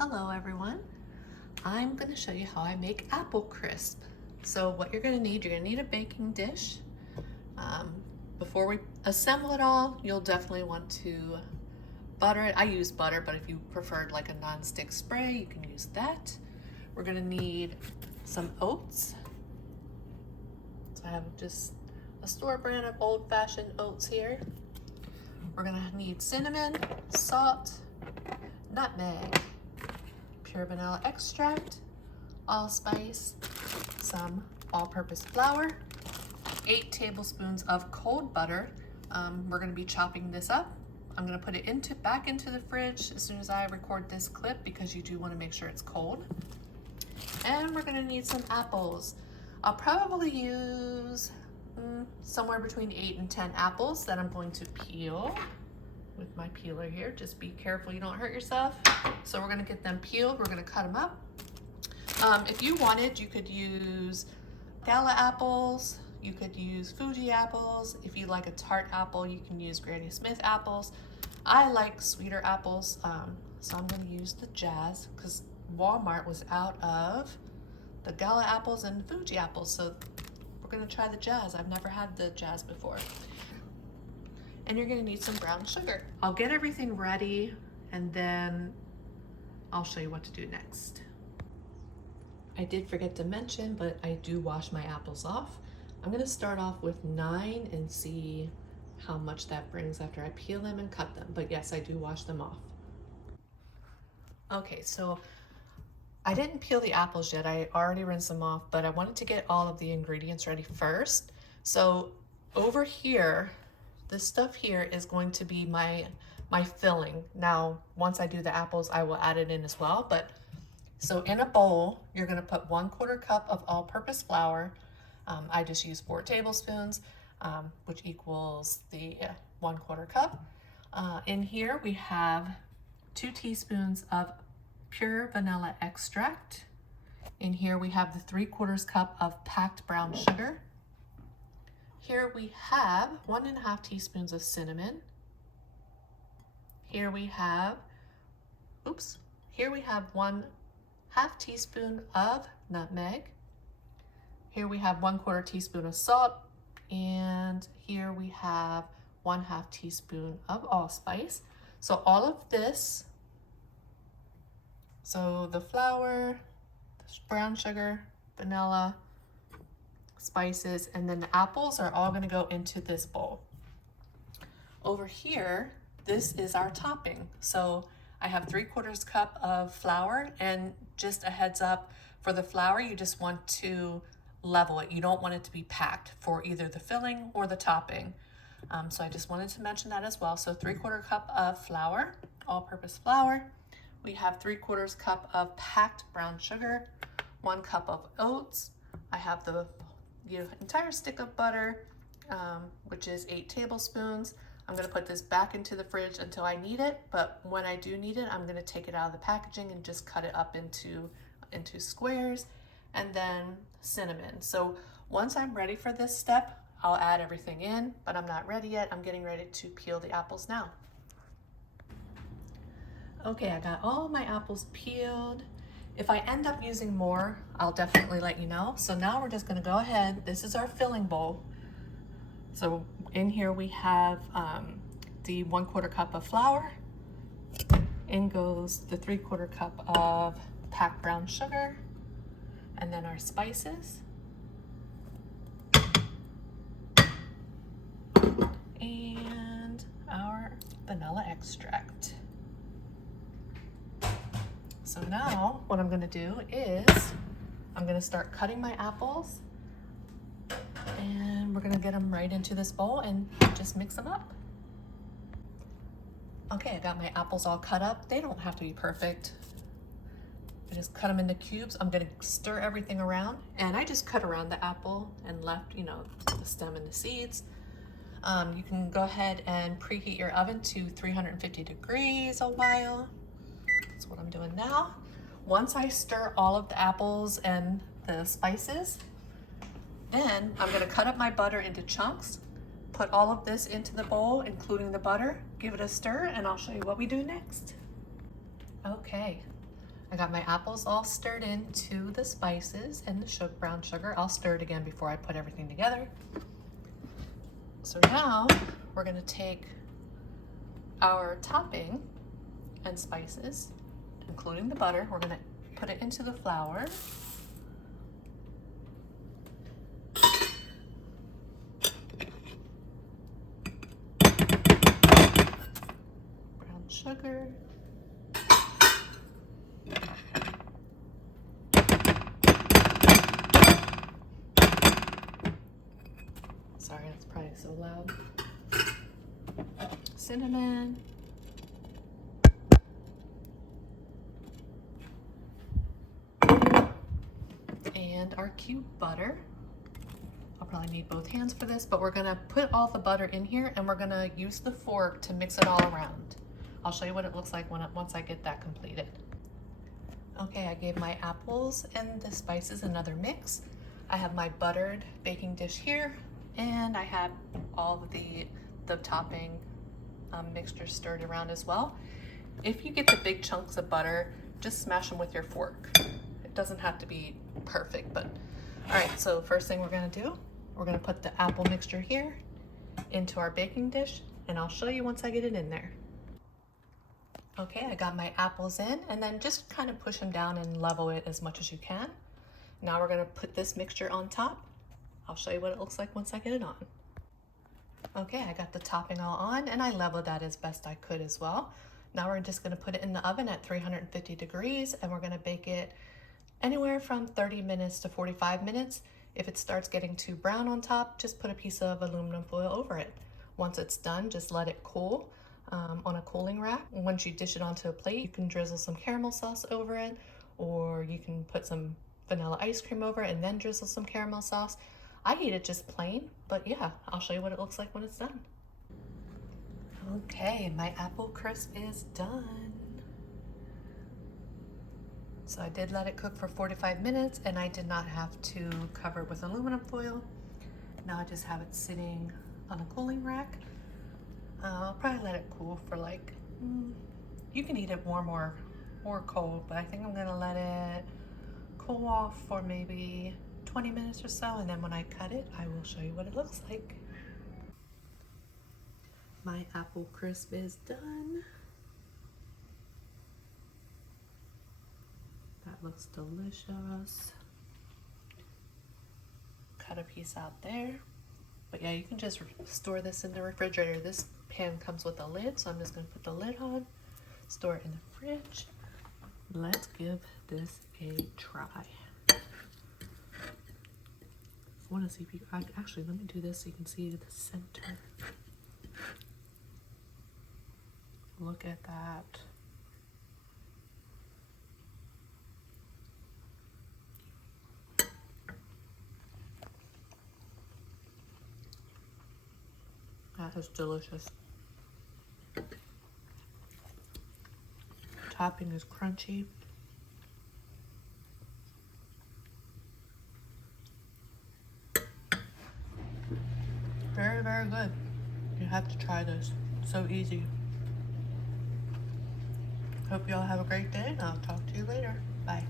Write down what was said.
Hello everyone. I'm going to show you how I make apple crisp. So what you're going to need a baking dish. Before we assemble it all, you'll definitely want to butter it. I use butter, but if you preferred like a non-stick spray, you can use that. We're going to need some oats. So I have just a store brand of old-fashioned oats here. We're going to need cinnamon, salt, nutmeg, pure vanilla extract, allspice, some all-purpose flour, 8 tablespoons of cold butter. We're going to be chopping this up. I'm going to put it back into the fridge as soon as I record this clip because you do want to make sure it's cold. And we're going to need some apples. I'll probably use somewhere between 8 and 10 apples that I'm going to peel with my peeler here. Just be careful you don't hurt yourself. So we're going to get them peeled. We're going to cut them up. If you wanted, you could use gala apples. You could use Fuji apples. If you like a tart apple, you can use Granny Smith apples. I like sweeter apples, so I'm going to use the Jazz because Walmart was out of the gala apples and Fuji apples. So we're going to try the Jazz. I've never had the Jazz before. And you're going to need some brown sugar. I'll get everything ready and then I'll show you what to do next. I did forget to mention, but I do wash my apples off. I'm going to start off with 9 and see how much that brings after I peel them and cut them. But yes, I do wash them off. Okay, so I didn't peel the apples yet. I already rinsed them off, but I wanted to get all of the ingredients ready first. So over here, this stuff here is going to be my filling. Now, once I do the apples, I will add it in as well. But so in a bowl, you're going to put 1/4 cup of all-purpose flour. I just use 4 tablespoons, which equals the 1/4 cup. In here, we have 2 teaspoons of pure vanilla extract. In here, we have the 3/4 cup of packed brown sugar. Here we have 1.5 teaspoons of cinnamon. Here we have 1/2 teaspoon of nutmeg. Here we have 1/4 teaspoon of salt. And here we have 1/2 teaspoon of allspice. So all of this, so the flour, the brown sugar, vanilla, spices, and then the apples are all going to go into this bowl. Over here, this is our topping. So I have 3/4 cup of flour, and just a heads up for the flour, you just want to level it. You don't want it to be packed for either the filling or the topping. So I just wanted to mention that as well. So 3/4 cup of flour, all-purpose flour. We have 3/4 cup of packed brown sugar, 1 cup of oats. I have the entire stick of butter, which is 8 tablespoons. I'm going to put this back into the fridge until I need it, but when I do need it, I'm going to take it out of the packaging and just cut it up into squares. And then cinnamon. So once I'm ready for this step, I'll add everything in, but I'm not ready yet. I'm getting ready to peel the apples now. Okay, I got all my apples peeled. If I end up using more, I'll definitely let you know. So now we're just going to go ahead. This is our filling bowl. So in here we have the 1/4 cup of flour. In goes the 3/4 cup of packed brown sugar. And then our spices. And our vanilla extract. So now what I'm going to do is I'm going to start cutting my apples, and we're going to get them right into this bowl and just mix them up. Okay, I got my apples all cut up. They don't have to be perfect. I just cut them into cubes. I'm going to stir everything around, and I just cut around the apple and left, the stem and the seeds. You can go ahead and preheat your oven to 350 degrees a while. That's what I'm doing now. Once I stir all of the apples and the spices, then I'm going to cut up my butter into chunks, put all of this into the bowl, including the butter, give it a stir, and I'll show you what we do next. Okay, I got my apples all stirred into the spices and the brown sugar. I'll stir it again before I put everything together. So now we're gonna take our topping and spices, including the butter. We're gonna put it into the flour. Brown sugar. Sorry, that's probably so loud. Cinnamon. And our cube butter. I'll probably need both hands for this, but we're gonna put all the butter in here and we're gonna use the fork to mix it all around. I'll show you what it looks like once I get that completed. Okay, I gave my apples and the spices another mix. I have my buttered baking dish here, and I have all of the topping mixture stirred around as well. If you get the big chunks of butter, just smash them with your fork. It doesn't have to be perfect, but all right, so first thing we're gonna do, we're gonna put the apple mixture here into our baking dish, and I'll show you once I get it in there. Okay, I got my apples in, and then just kind of push them down and level it as much as you can. Now we're gonna put this mixture on top. I'll show you what it looks like once I get it on. Okay, I got the topping all on, and I leveled that as best I could as well. Now we're just gonna put it in the oven at 350 degrees, and we're gonna bake it anywhere from 30 minutes to 45 minutes. If it starts getting too brown on top, just put a piece of aluminum foil over it. Once it's done, just let it cool on a cooling rack. Once you dish it onto a plate, you can drizzle some caramel sauce over it, or you can put some vanilla ice cream over it and then drizzle some caramel sauce. I eat it just plain, but yeah, I'll show you what it looks like when it's done. Okay, my apple crisp is done. So I did let it cook for 45 minutes, and I did not have to cover it with aluminum foil. Now I just have it sitting on a cooling rack. I'll probably let it cool for like, you can eat it warm or cold, but I think I'm gonna let it cool off for maybe 20 minutes or so, and then when I cut it, I will show you what it looks like. My apple crisp is done. That looks delicious. Cut a piece out there. But yeah, you can just store this in the refrigerator. This pan comes with a lid, so I'm just gonna put the lid on, store it in the fridge. Let's give this a try. I want to see if you, actually, let me do this so you can see the center. Look at that. That is delicious. Topping is crunchy. Very, very good. You have to try this. So easy. Hope you all have a great day, and I'll talk to you later. Bye.